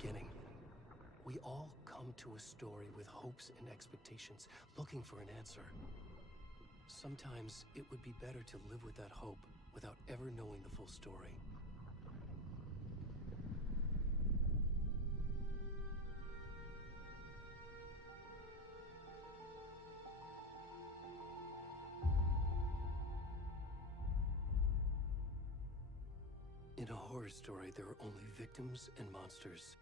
beginning. We all come to a story with hopes and expectations, looking for an answer. Sometimes it would be better to live with that hope without ever knowing the full story. In a horror story, there are only victims and monsters.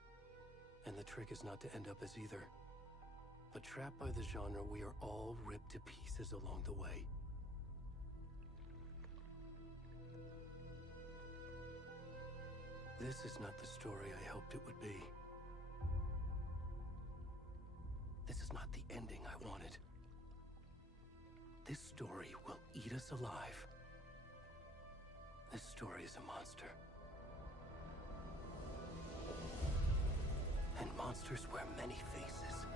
And the trick is not to end up as either. But trapped by the genre, we are all ripped to pieces along the way. This is not the story I hoped it would be. This is not the ending I wanted. This story will eat us alive. This story is a monster. And monsters wear many faces.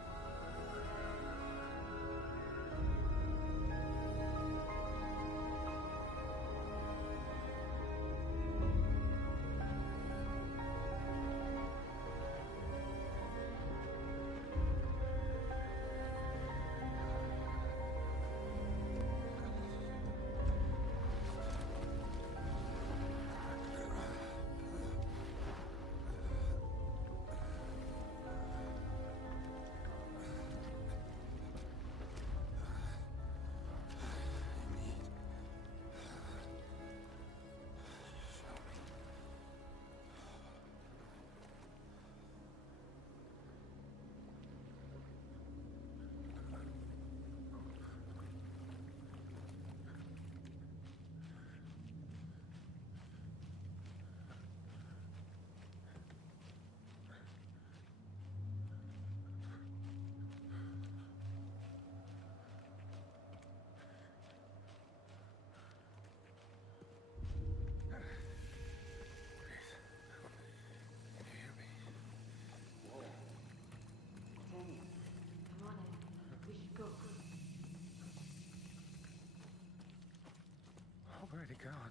Where'd he gone?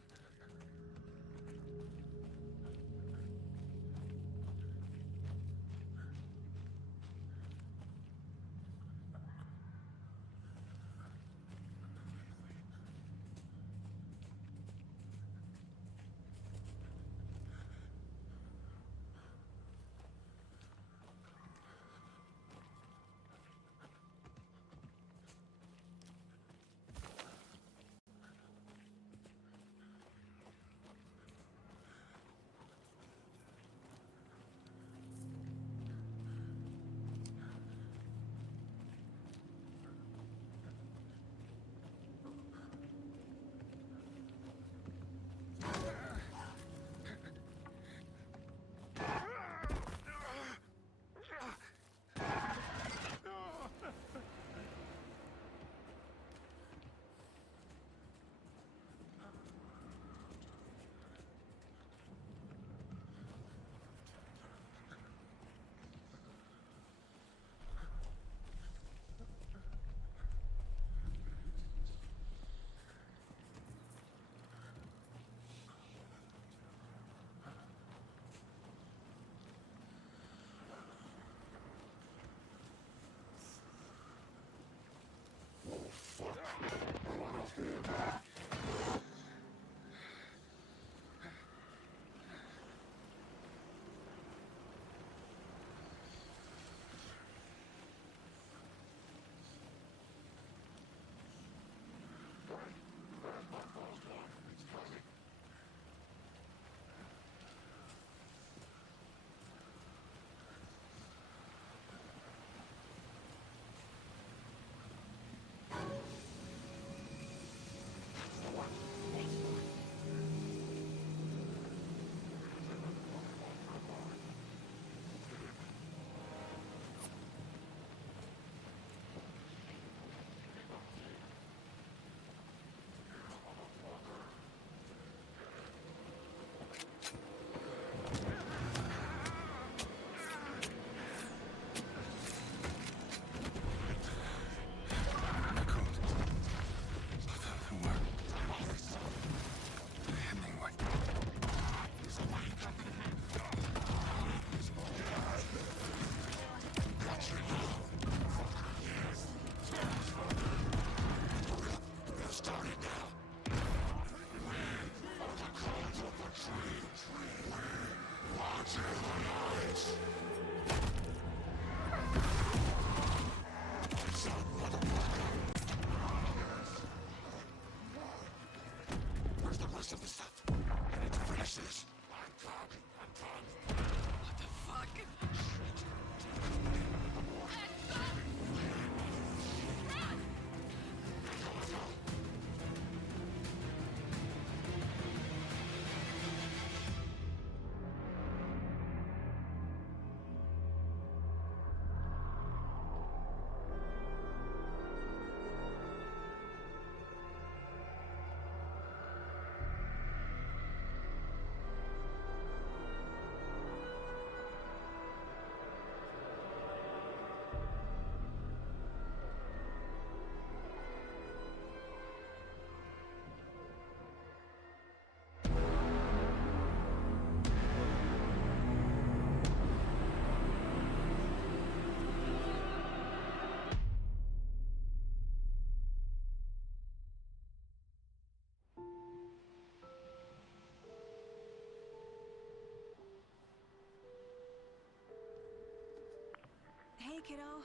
Hey, kiddo.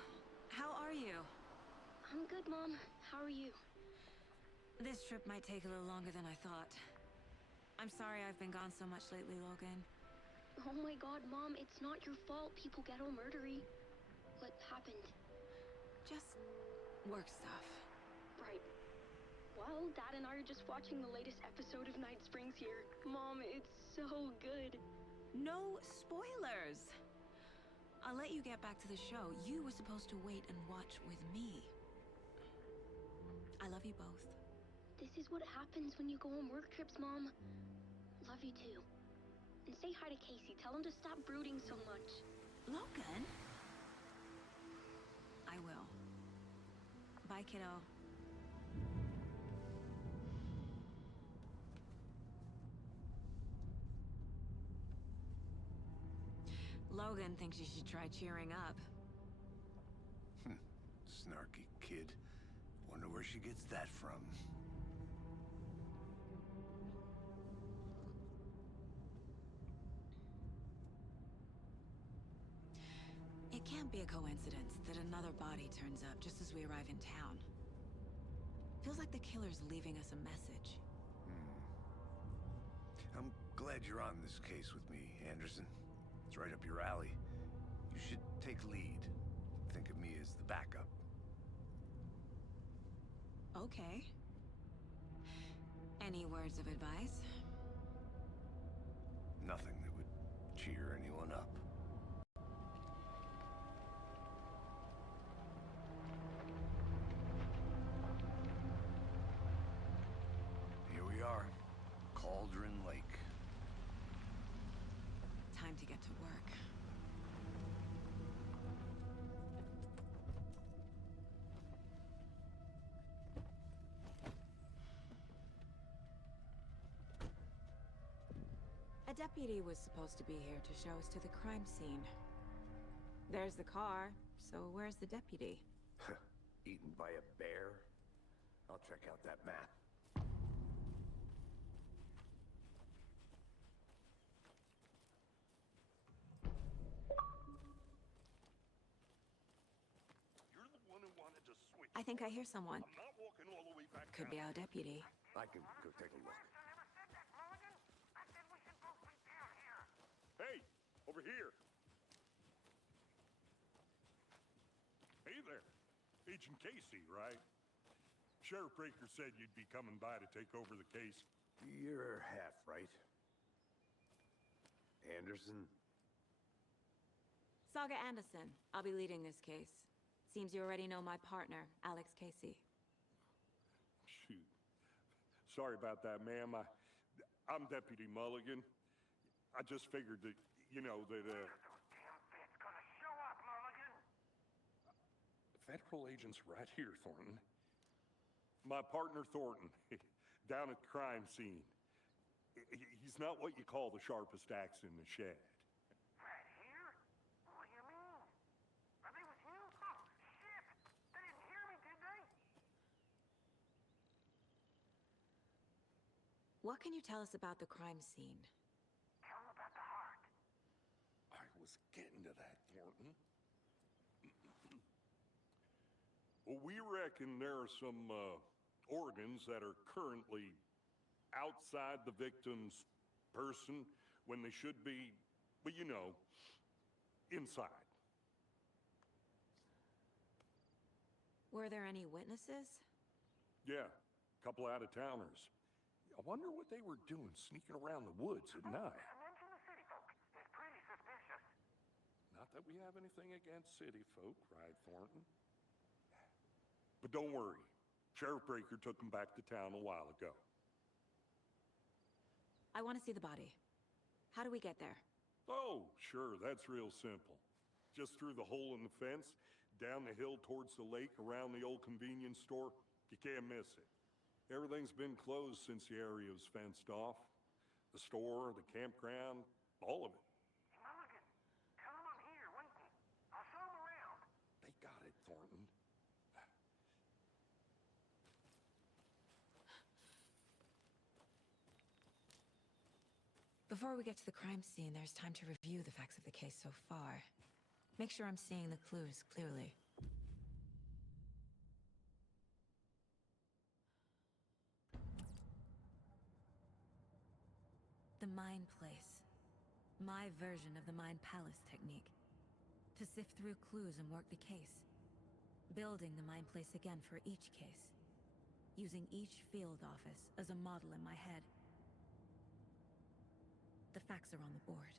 How are you? I'm good, Mom. How are you? This trip might take a little longer than I thought. I'm sorry I've been gone so much lately, Logan. Oh my god, Mom, it's not your fault people get all murdery. What happened? Just work stuff. Right. Well, Dad and I are just watching the latest episode of Night Springs here. Mom, it's so good. No spoilers! I'll let you get back to the show. You were supposed to wait and watch with me. I love you both. This is what happens when you go on work trips, Mom. Love you too. And say hi to Casey. Tell him to stop brooding so much. Logan? I will. Bye, kiddo. Logan thinks you should try cheering up. Snarky kid. Wonder where she gets that from. It can't be a coincidence that another body turns up just as we arrive in town. Feels like the killer's leaving us a message. I'm glad you're on this case with me, Anderson. It's right up your alley. You should take lead. Think of me as the backup. Okay. Any words of advice? Nothing that would cheer anyone up. Here we are, Cauldron Lake. Time to get to work. A deputy was supposed to be here to show us to the crime scene. There's the car, so where's the deputy? Eaten by a bear? I'll check out that map. You're the one who wanted to switch. I think I hear someone. I'm not walking all the way back Could be down. our deputy. I can go take a look. Hey, over here. Hey there. Agent Casey, right? Sheriff Breaker said you'd be coming by to take over the case. You're half right. Anderson? Saga Anderson. I'll be leading this case. Seems you already know my partner, Alex Casey. Shoot. Sorry about that, ma'am. I'm Deputy Mulligan. I just figured that, you know, that, Federal agent's right here, Thornton. My partner, Thornton, down at the crime scene. He's not what you call the sharpest axe in the shed. Right here? What do you mean? Are they with you? Oh, shit! They didn't hear me, did they? What can you tell us about the crime scene? Tell them about the heart. I was getting to that, Thornton. Well, we reckon there are some organs that are currently outside the victim's person when they should be, well, you know, inside. Were there any witnesses? Yeah, a couple out-of-towners. I wonder what they were doing sneaking around the woods at night. Mention the city folk. It's pretty suspicious. Not that we have anything against city folk, right, Thornton? But don't worry. Sheriff Breaker took them back to town a while ago. I want to see the body. How do we get there? Oh, sure, that's real simple. Just through the hole in the fence, down the hill towards the lake, around the old convenience store. You can't miss it. Everything's been closed since the area was fenced off. The store, the campground, all of it. Mulligan, tell them I'm here, waiting. I'll show them around. They got it, Thornton. Before we get to the crime scene, there's time to review the facts of the case so far. Make sure I'm seeing the clues clearly. The Mind Place. My version of the Mind Palace technique. To sift through clues and work the case. Building the Mind Place again for each case. Using each field office as a model in my head. The facts are on the board.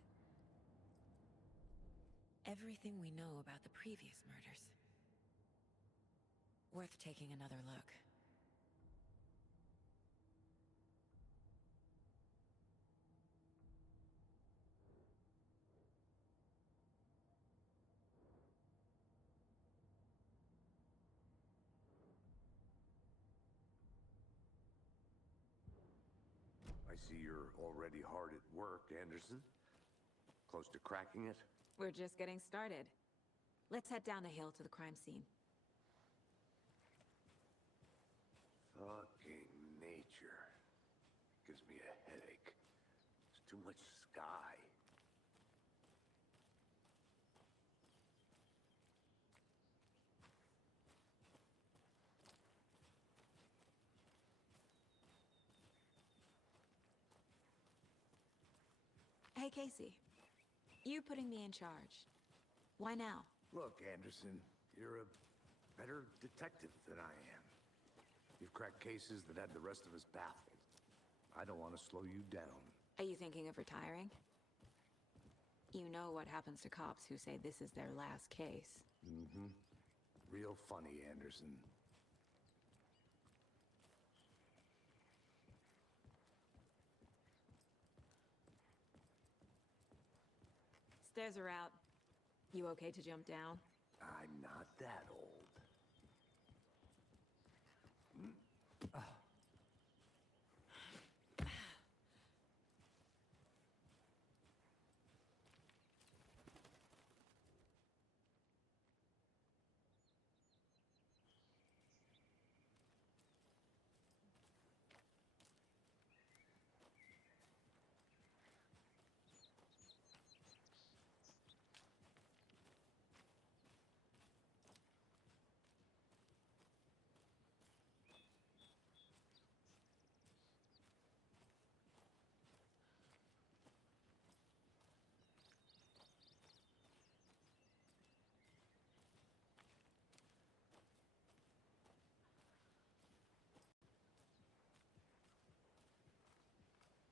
Everything we know about the previous murders. Worth taking another look. I see you're already hard at work, Anderson. Close to cracking it? We're just getting started. Let's head down the hill to the crime scene. Fucking nature. Gives me a headache. There's too much sky. Hey, Casey. You putting me in charge. Why now? Look, Anderson, you're a better detective than I am. You've cracked cases that had the rest of us baffled. I don't want to slow you down. Are you thinking of retiring? You know what happens to cops who say this is their last case. Mm-hmm. Real funny, Anderson. Stairs are out. You okay to jump down? I'm not that old.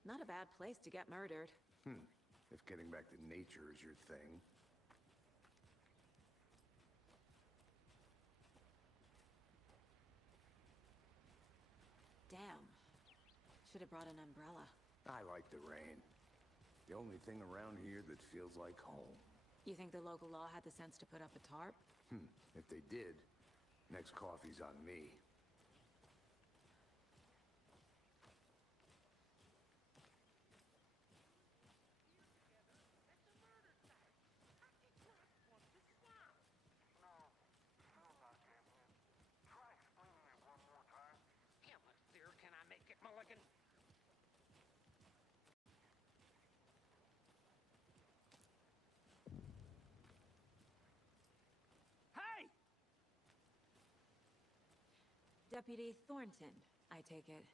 Not a bad place to get murdered. If getting back to nature is your thing. Damn. Should have brought an umbrella. I like the rain. The only thing around here that feels like home. You think the local law had the sense to put up a tarp? If they did, next coffee's on me. Deputy Thornton, I take it.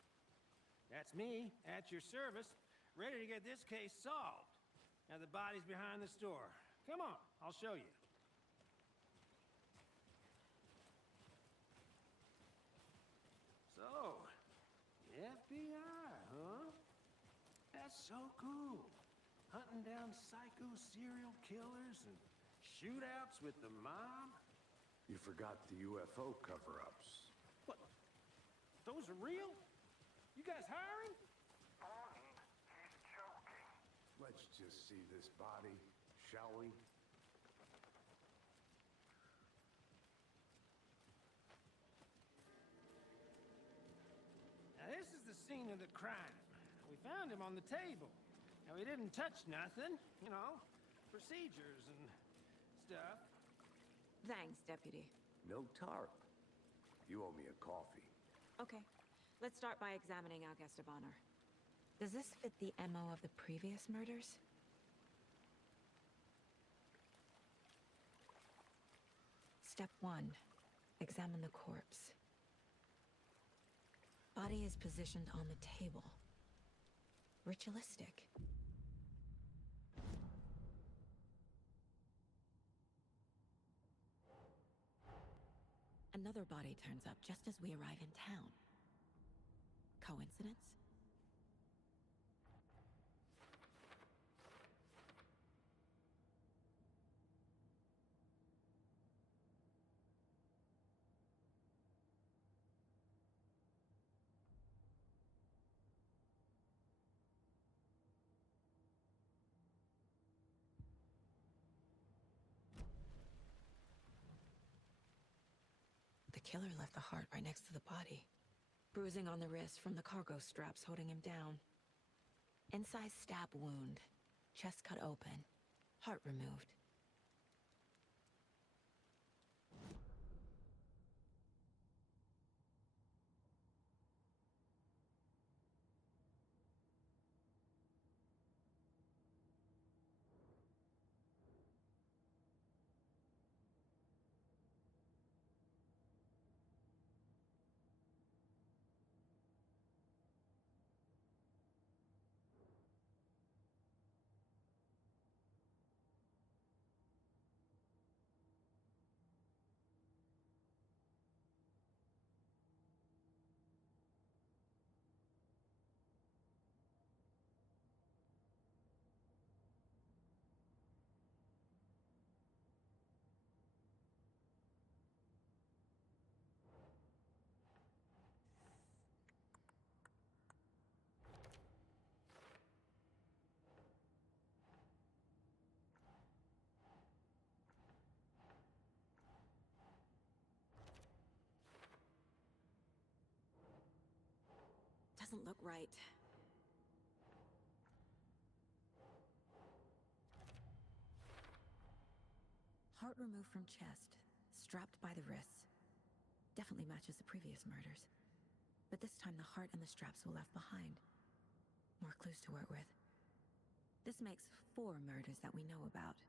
That's me, at your service, ready to get this case solved. Now the body's behind the store. Come on, I'll show you. So, the FBI, huh? That's so cool. Hunting down psycho serial killers and shootouts with the mob. You forgot the UFO cover-ups. What? Those are real? You guys hiring? Bonnie, he's joking. Let's just see this body, shall we? Now this is the scene of the crime. We found him on the table. Now he didn't touch nothing, you know, procedures and stuff. Thanks, Deputy. No tarp. You owe me a coffee. Okay. Let's start by examining our guest of honor. Does this fit the MO of the previous murders? Step 1. Examine the corpse. Body is positioned on the table. Ritualistic. Another body turns up just as we arrive in town. Coincidence? The killer left the heart right next to the body. Bruising on the wrist from the cargo straps holding him down. Inside stab wound. Chest cut open. Heart removed. Doesn't look right. Heart removed from chest, strapped by the wrists. Definitely matches the previous murders. But this time the heart and the straps were left behind. More clues to work with. This makes 4 murders that we know about.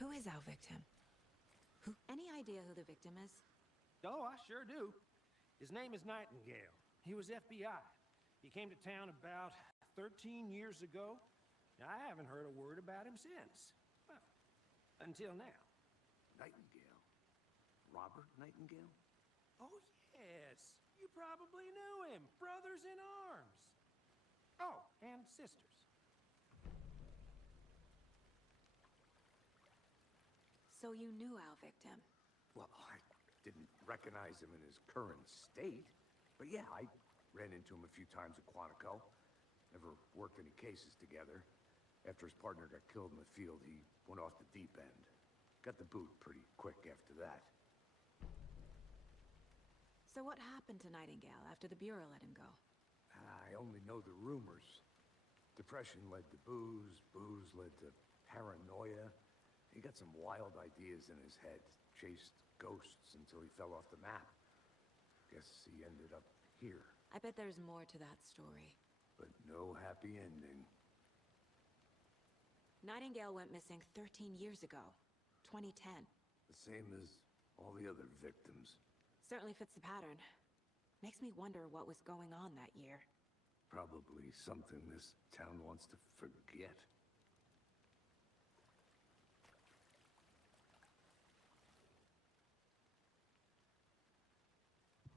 Who is our victim? Who? Any idea who the victim is? Oh, I sure do. His name is Nightingale. He was FBI. He came to town about 13 years ago. I haven't heard a word about him since. Well, until now. Nightingale? Robert Nightingale? Oh, yes. You probably knew him. Brothers in arms. Oh, and sisters. So you knew our victim? Well, I didn't recognize him in his current state. But yeah, I ran into him a few times at Quantico. Never worked any cases together. After his partner got killed in the field, he went off the deep end. Got the boot pretty quick after that. So what happened to Nightingale after the Bureau let him go? I only know the rumors. Depression led to booze, booze led to paranoia. He got some wild ideas in his head, chased ghosts until he fell off the map. Guess he ended up here. I bet there's more to that story. But no happy ending. Nightingale went missing 13 years ago, 2010. The same as all the other victims. Certainly fits the pattern. Makes me wonder what was going on that year. Probably something this town wants to forget.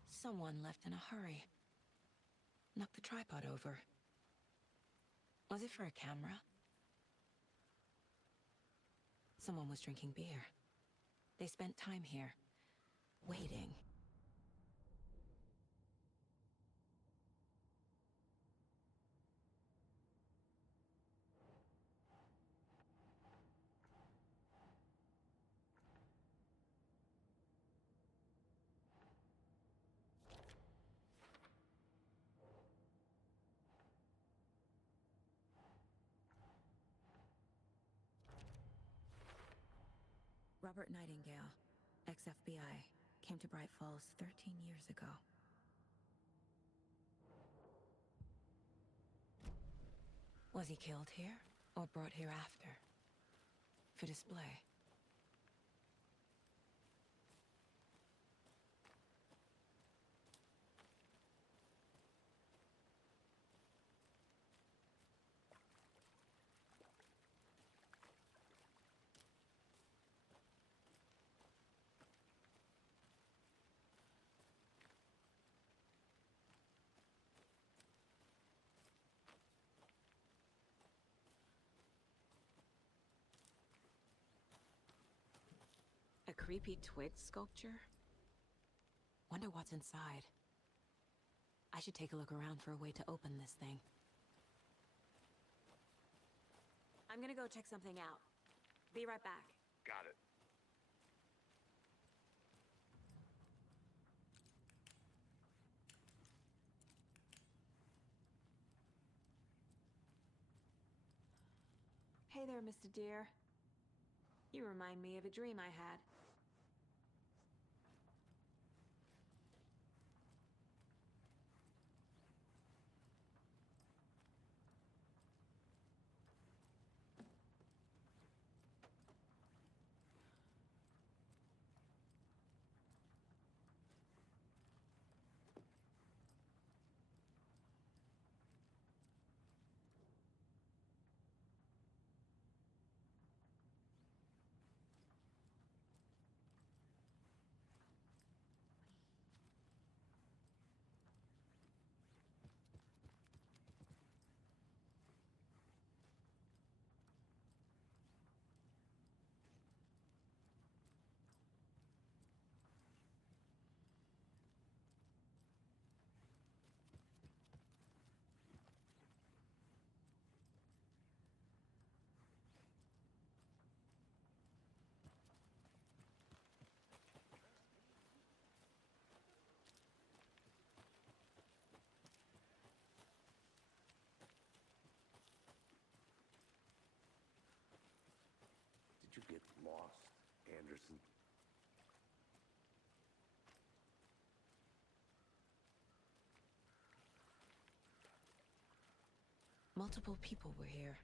Someone left in a hurry. Knocked the tripod over. Was it for a camera? Someone was drinking beer. They spent time here, waiting. Robert Nightingale, ex-FBI, came to Bright Falls 13 years ago. Was he killed here, or brought here after? For display? A creepy twig sculpture? Wonder what's inside. I should take a look around for a way to open this thing. I'm gonna go check something out. Be right back. Got it. Hey there, Mr. Deer. You remind me of a dream I had. Did you get lost, Anderson? Multiple people were here.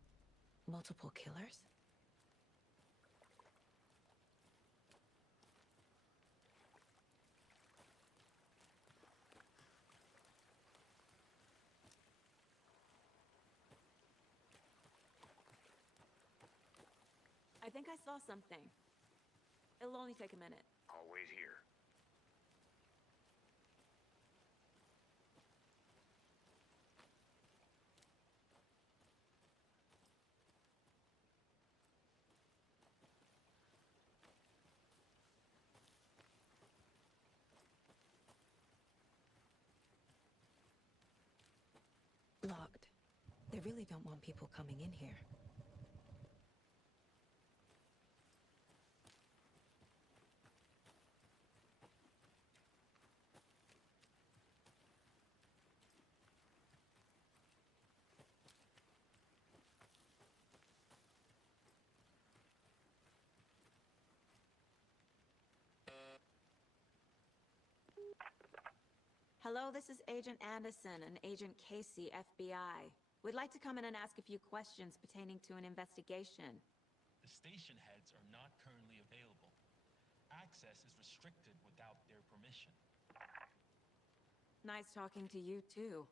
Multiple killers? I think I saw something. It'll only take a minute. I'll wait here. Locked. They really don't want people coming in here. Hello, this is Agent Anderson and Agent Casey, FBI. We'd like to come in and ask a few questions pertaining to an investigation. The station heads are not currently available. Access is restricted without their permission. Nice talking to you, too.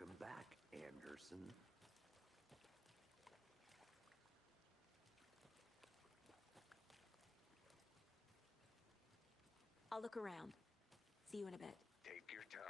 Welcome back, Anderson. I'll look around. See you in a bit. Take your time.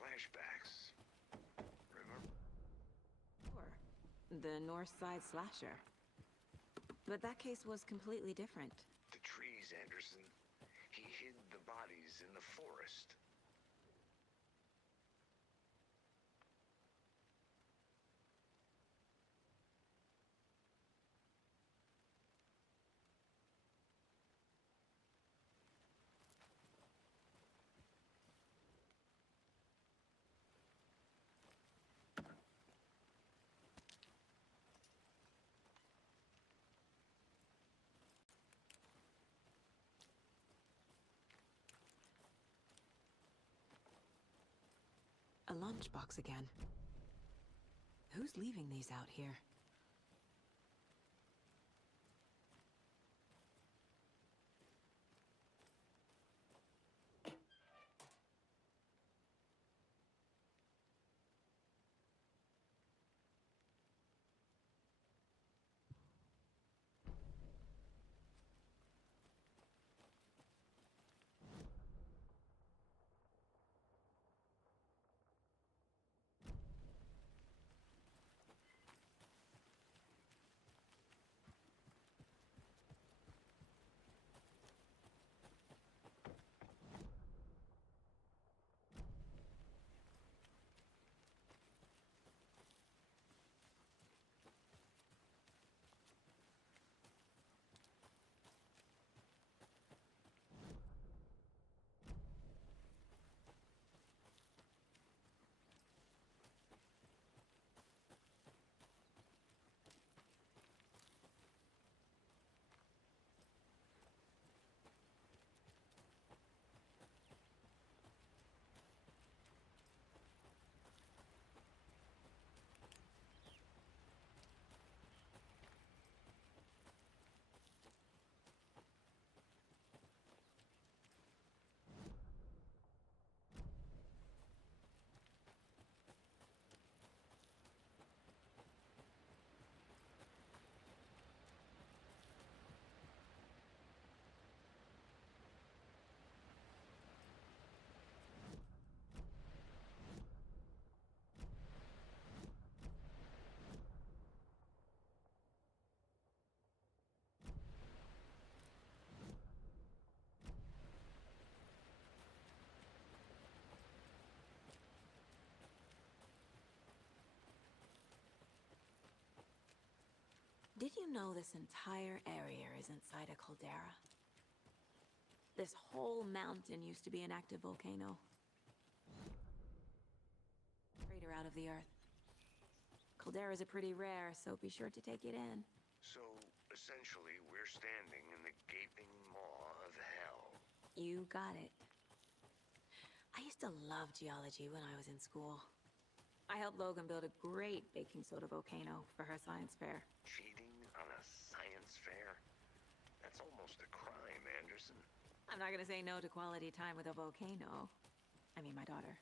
Flashbacks. Remember? The North Side Slasher. But that case was completely different. The trees, Anderson. He hid the bodies in the forest. A lunchbox again. Who's leaving these out here? you know this entire area is inside a caldera? This whole mountain used to be an active volcano. Crater out of the earth. Calderas are pretty rare, so be sure to take it in. So, essentially, we're standing in the gaping maw of hell. You got it. I used to love geology when I was in school. I helped Logan build a great baking soda volcano for her science fair. Cheating on a science fair? That's almost a crime, Anderson. I'm not gonna say no to quality time with a volcano. I mean, my daughter.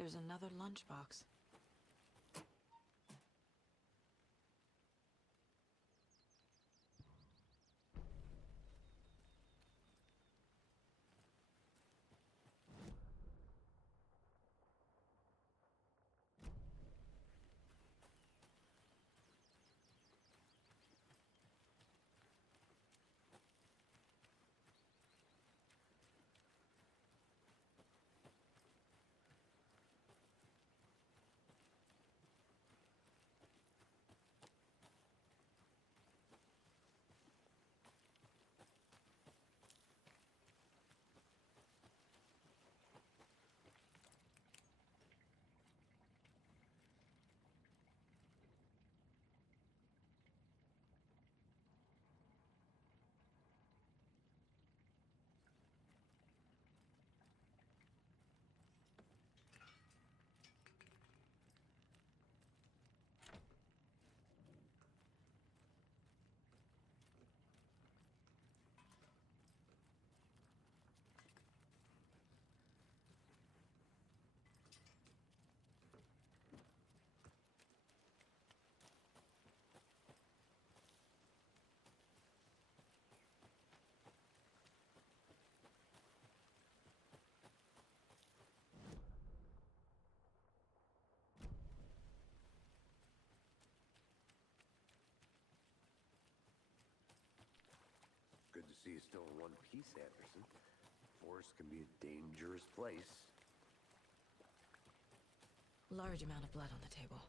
There's another lunchbox. Good to see you still in one piece, Anderson. Forest can be a dangerous place. Large amount of blood on the table.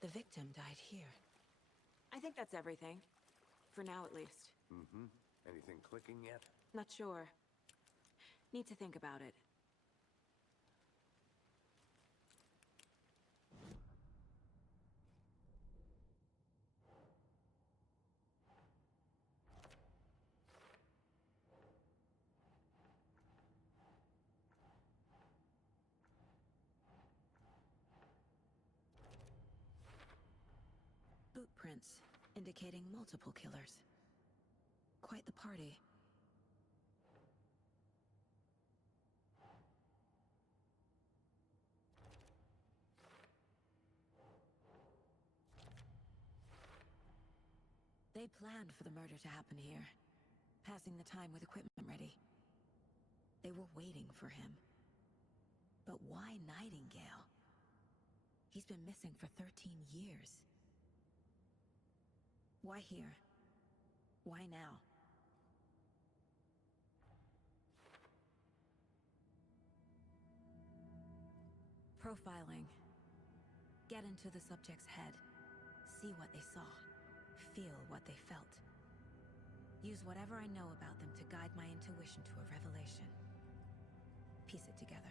The victim died here. I think that's everything. For now, at least. Mm-hmm. Anything clicking yet? Not sure. Need to think about it. Boot prints indicating multiple killers. Quite the party. They planned for the murder to happen here, passing the time with equipment ready. They were waiting for him. But why Nightingale? He's been missing for 13 years. Why here? Why now? Profiling. Get into the subject's head. See what they saw. Feel what they felt. Use whatever I know about them to guide my intuition to a revelation. Piece it together.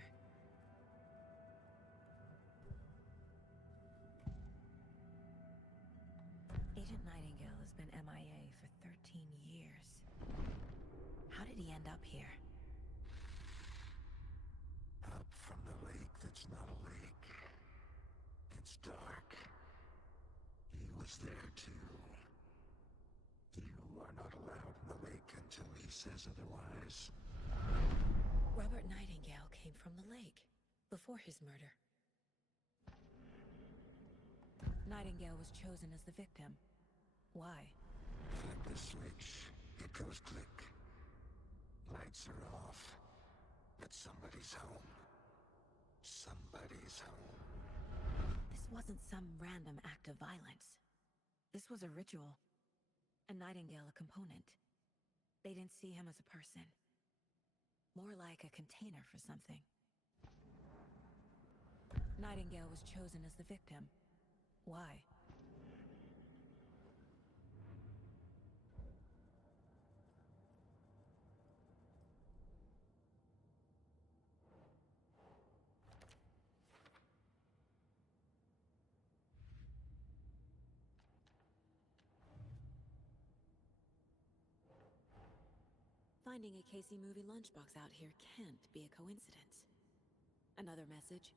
Agent Nightingale has been MIA for 13 years. How did he end up here? It's dark. He was there too. You are not allowed in the lake until he says otherwise. Robert Nightingale came from the lake before his murder. Nightingale was chosen as the victim. Why? Flip the switch. It goes click. Lights are off. But somebody's home. Somebody's home. This wasn't some random act of violence. This was a ritual. And Nightingale a component. They didn't see him as a person. More like a container for something. Nightingale was chosen as the victim. Why? Finding a Casey movie lunchbox out here can't be a coincidence. Another message?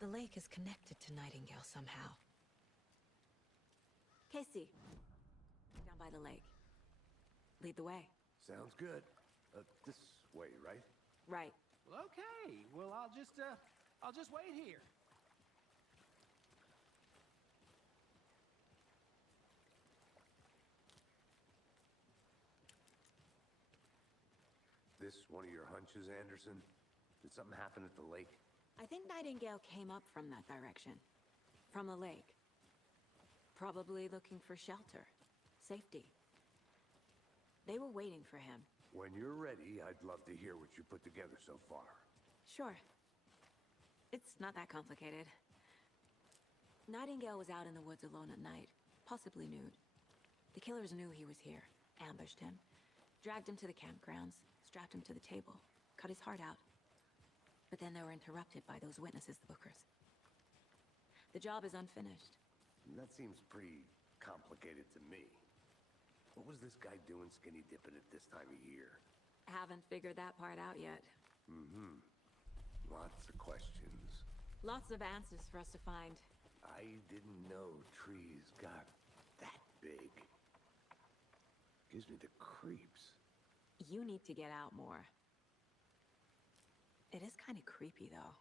The lake is connected to Nightingale somehow. Casey, down by the lake. Lead the way. Sounds good. This way, right? Right. Well, okay. Well, I'll just wait here. This one of your hunches, Anderson? Did something happen at the lake? I think Nightingale came up from that direction. From the lake. Probably looking for shelter. Safety. They were waiting for him. When you're ready, I'd love to hear what you put together so far. Sure. It's not that complicated. Nightingale was out in the woods alone at night, possibly nude. The killers knew he was here, ambushed him, dragged him to the campgrounds, strapped him to the table, cut his heart out. But then they were interrupted by those witnesses, the Bookers. The job is unfinished. That seems pretty complicated to me. What was this guy doing skinny dipping at this time of year? Haven't figured that part out yet. Mm-hmm. Lots of questions. Lots of answers for us to find. I didn't know trees got that big. Gives me the creeps. You need to get out more. It is kind of creepy, though.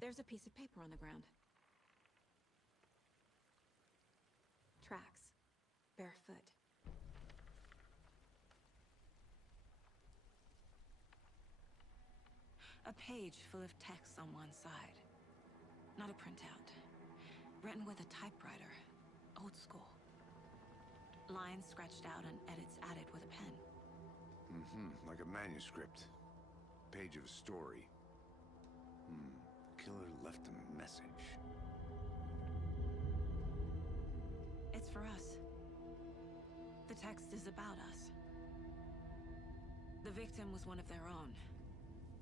There's a piece of paper on the ground. Tracks. Barefoot. A page full of text on one side. Not a printout. Written with a typewriter. Old school. Lines scratched out and edits added with a pen. Mm-hmm. Like a manuscript. Page of a story. Killer left a message. It's for us. The text is about us. The victim was one of their own.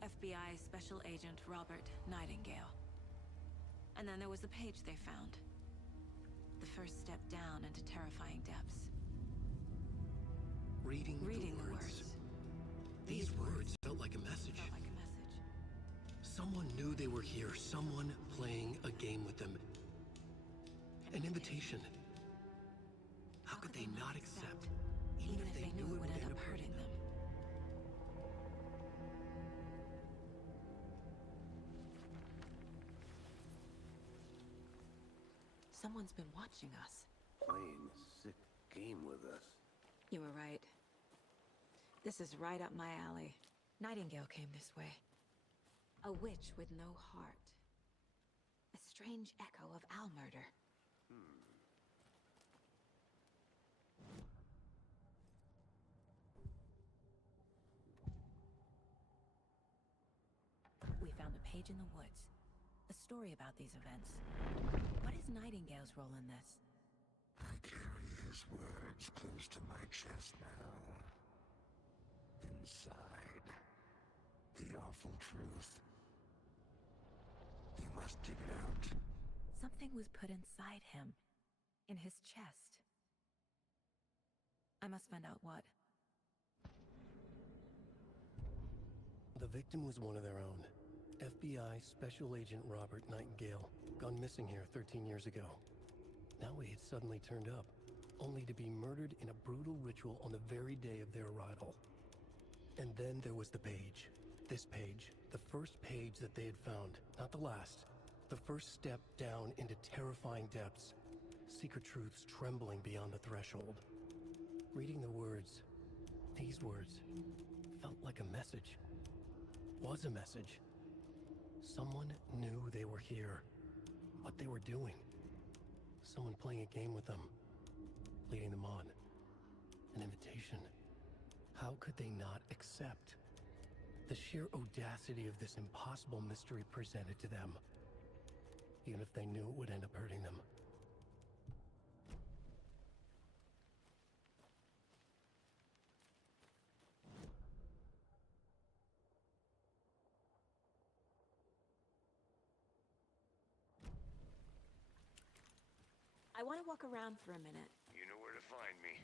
FBI Special Agent Robert Nightingale. And then there was the page they found. The first step down into terrifying depths. Reading the words. These words felt like a message. Someone knew they were here. Someone playing a game with them. An invitation. How could they not accept, even if they knew it would end up hurting them? Someone's been watching us. Playing a sick game with us. You were right. This is right up my alley. Nightingale came this way. A witch with no heart. A strange echo of owl murder. We found a page in the woods. A story about these events. What is Nightingale's role in this? I carry his words close to my chest now. Inside, the awful truth. You must dig it out. Something was put inside him. In his chest. I must find out what. The victim was one of their own. FBI Special Agent Robert Nightingale, gone missing here 13 years ago. Now he had suddenly turned up, only to be murdered in a brutal ritual on the very day of their arrival. And then there was the page. This page, the first page that they had found, not the last. The first step down into terrifying depths. Secret truths trembling beyond the threshold. Reading the words, these words, felt like a message. Was a message. Someone knew they were here. What they were doing. Someone playing a game with them. Leading them on. An invitation. How could they not accept? The sheer audacity of this impossible mystery presented to them. Even if they knew it would end up hurting them. I want to walk around for a minute. You know where to find me.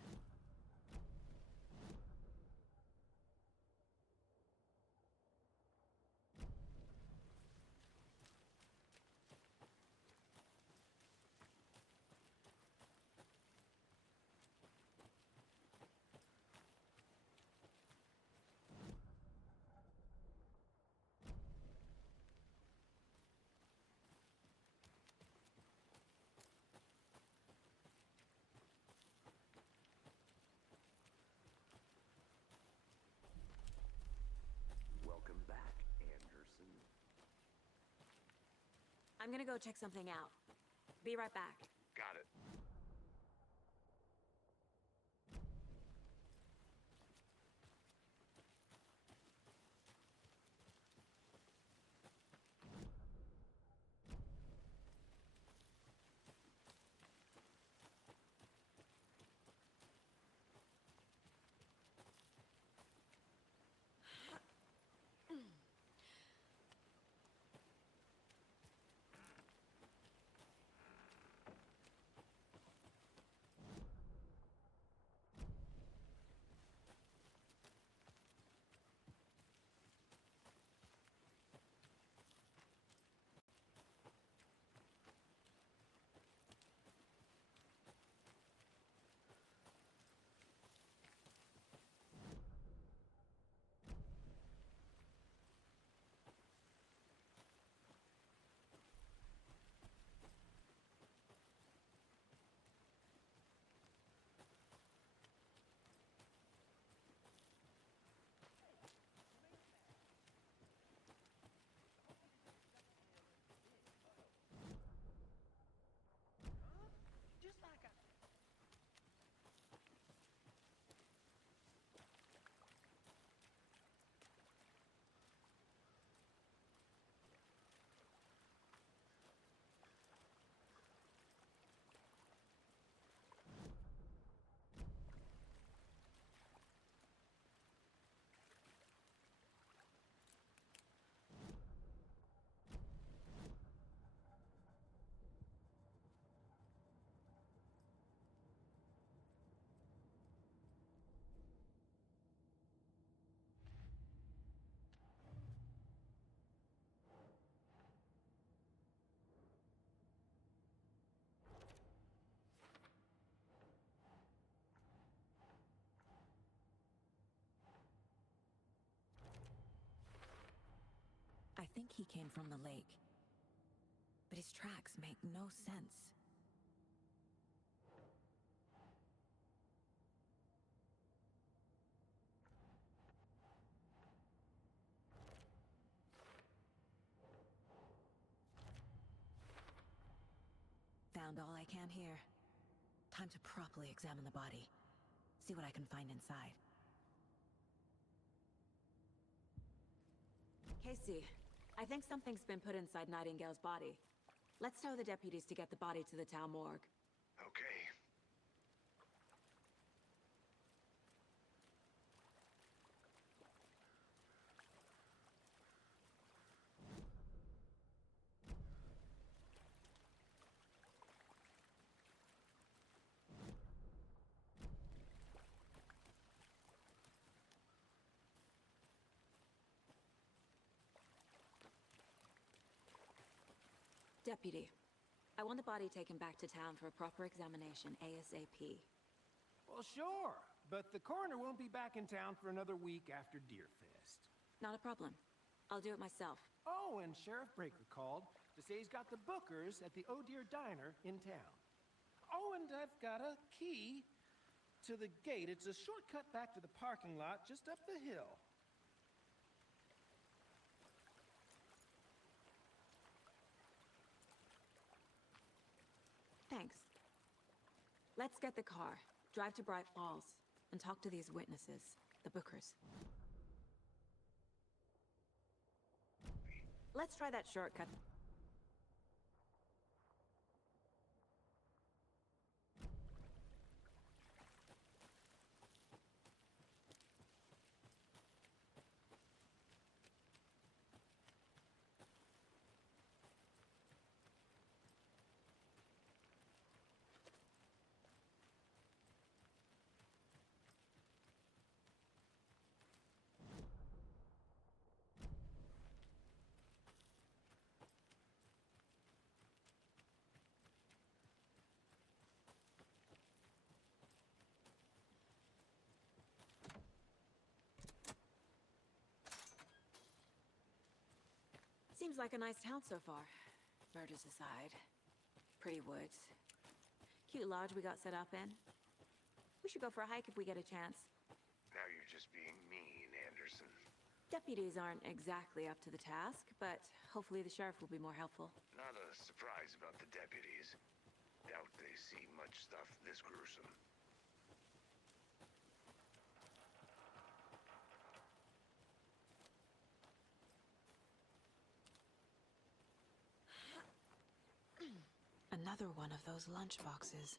Welcome back, Anderson. I'm gonna go check something out. Be right back. Got it. I think he came from the lake. But his tracks make no sense. found all I can here. Time to properly examine the body. See what I can find inside. Casey, I think something's been put inside Nightingale's body. Let's tell the deputies to get the body to the town morgue. Okay. Deputy, I want the body taken back to town for a proper examination ASAP. Well, sure, but the coroner won't be back in town for another week after Deerfest. Not a problem. I'll do it myself. Oh, and Sheriff Breaker called to say he's got the bookers at the Oh Dear Diner in town. Oh, and I've got a key to the gate. It's a shortcut back to the parking lot just up the hill. Thanks. Let's get the car, drive to Bright Falls, and talk to these witnesses, the bookers. Let's try that shortcut. Seems like a nice town so far. Murders aside. Pretty woods. Cute lodge we got set up in. We should go for a hike if we get a chance. Now you're just being mean, Anderson. Deputies aren't exactly up to the task, but hopefully the sheriff will be more helpful. Not a surprise about the deputies. Doubt they see much stuff this gruesome. Another one of those lunch boxes.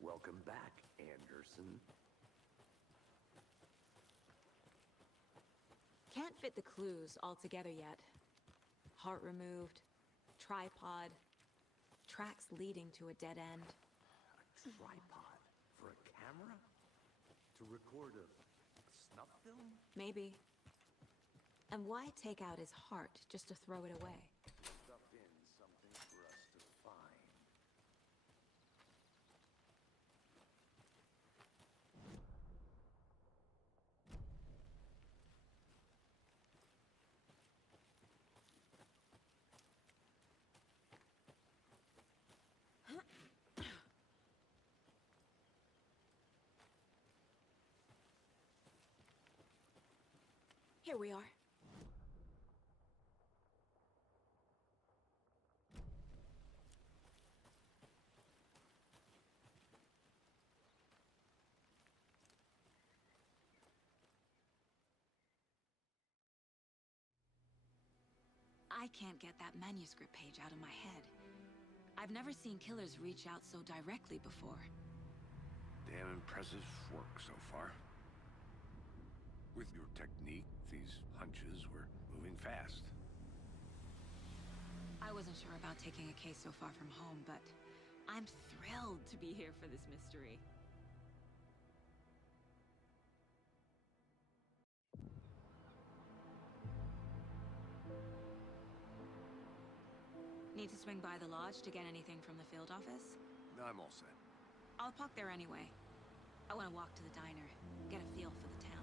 Welcome back, Anderson. Can't fit the clues all together yet. Heart removed, tripod, tracks leading to a dead end. A tripod for a camera? To record a snuff film? Maybe. And why take out his heart just to throw it away? Stuff in something for us to find. Here we are. I can't get that manuscript page out of my head. I've never seen killers reach out so directly before. Damn impressive work so far. With your technique, these hunches were moving fast. I wasn't sure about taking a case so far from home, but I'm thrilled to be here for this mystery. Need to swing by the lodge to get anything from the field office? I'm all set. I'll park there anyway. I want to walk to the diner, get a feel for the town.